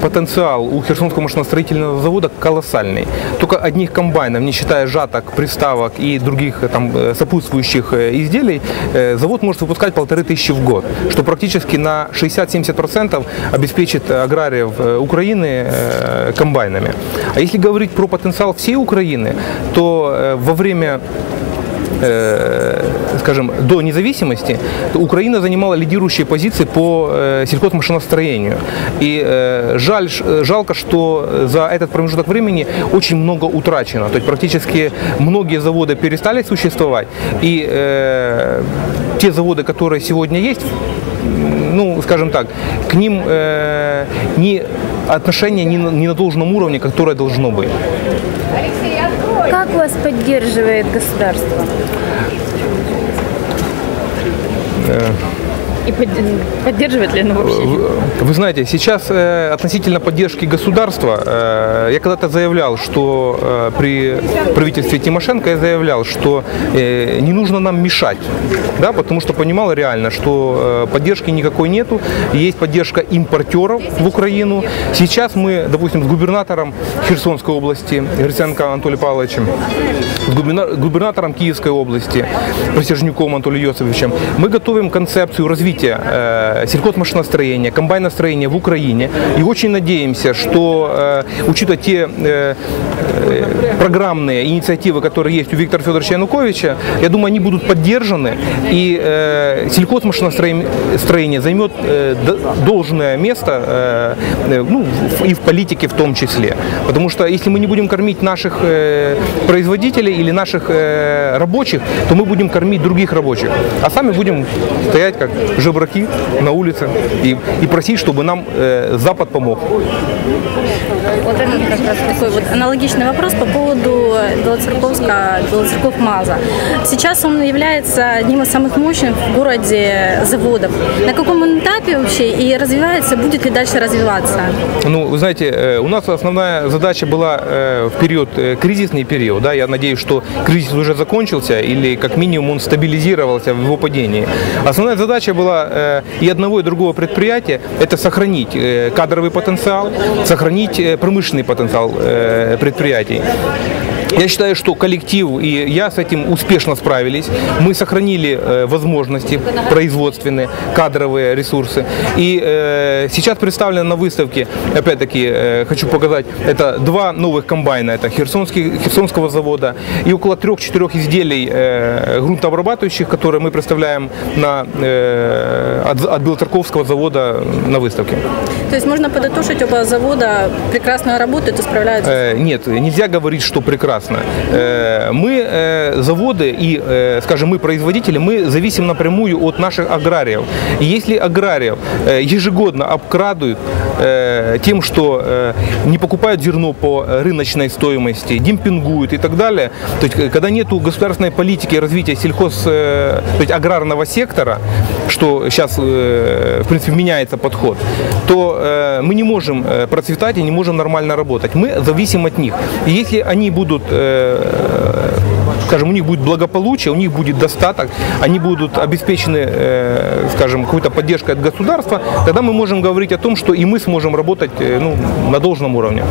потенциал у Херсонского машиностроительного завода колоссальный. Только одних комбайнов, не считая жаток, приставок и других э, там э, сопутствующих э, изделий, завод может выпускать полторы тысячи в год, что практически на 60-70% обеспечит аграриев Украины комбайнами. А если говорить про потенциал всей Украины, то во время скажем, до независимости Украина занимала лидирующие позиции по э, сельхозмашиностроению. И э, жаль, э, жалко, что за этот промежуток времени очень много утрачено. То есть практически многие заводы перестали существовать. И э, те заводы, которые сегодня есть, ну, скажем так, к ним э, не отношение не на, не на должном уровне, которое должно быть. Как вас поддерживает государство? И под- поддерживает ли оно вообще? Вы вы знаете, сейчас э, относительно поддержки государства, э, я когда-то заявлял, что э, при правительстве Тимошенко я заявлял, что э, не нужно нам мешать, да, потому что понимал реально, что э, поддержки никакой нету, есть поддержка импортеров в Украину. Сейчас мы, допустим, с губернатором Херсонской области Гриценко Анатолием Павловичем, с губерна- губернатором Киевской области Присяжнюком Анатолием Йосифовичем, мы готовим концепцию развития э, сельхозмашиностроения, комбайностроения в Украине. И очень надеемся, что, э, учитывая те э, э, программные инициативы, которые есть у Виктора Федоровича Януковича, я думаю, они будут поддержаны. И э, сельхозмашиностроение займет э, должное место э, э, ну, и в политике в том числе. Потому что если мы не будем кормить наших э, производителей или наших э, рабочих, то мы будем кормить других рабочих. А сами будем стоять как жебраки на улице и, и просить, чтобы нам э, Запад помог. Вот этот как раз такой вот аналогичный вопрос по поводу Белоцерковска, Белоцерков МАЗа. Сейчас он является одним из самых мощных в городе заводов. На каком он этапе вообще и развивается, будет ли дальше развиваться? Ну, вы знаете, э, у нас основная задача была э, в период, э, кризисный период, да, я надеюсь, что кризис уже закончился или как минимум он стабилизировался в его падении. Основная задача была э, и одного, и другого предприятия – это сохранить э, кадровый потенциал, сохранить э, промышленный потенциал предприятий. Я считаю, что коллектив и я с этим успешно справились. Мы сохранили э, возможности производственные, кадровые ресурсы. И э, сейчас представлено на выставке, опять-таки, э, хочу показать, это два новых комбайна. Это Херсонский, Херсонского завода и около трех-четырех изделий грунтообрабатывающих, которые мы представляем на, от, от Белоцерковского завода на выставке. То есть можно подытожить, оба завода прекрасно работают и справляются. Нет, нельзя говорить, что прекрасно. Э, Мы, э, заводы и, э, скажем, мы, производители, мы зависим напрямую от наших аграриев. И если аграриев ежегодно обкрадывают тем, что э, не покупают зерно по рыночной стоимости, демпингуют и так далее, то есть э, когда нету государственной политики развития сельхоз, э, то есть аграрного сектора, что сейчас, э, в принципе, меняется подход, то э, мы не можем э, процветать и не можем нормально работать. Мы зависим от них. И если они будут, э, скажем, у них будет благополучие, у них будет достаток, они будут обеспечены, э, скажем, какой-то поддержкой от государства, тогда мы можем говорить о том, что и мы сможем работать э, ну, на должном уровне.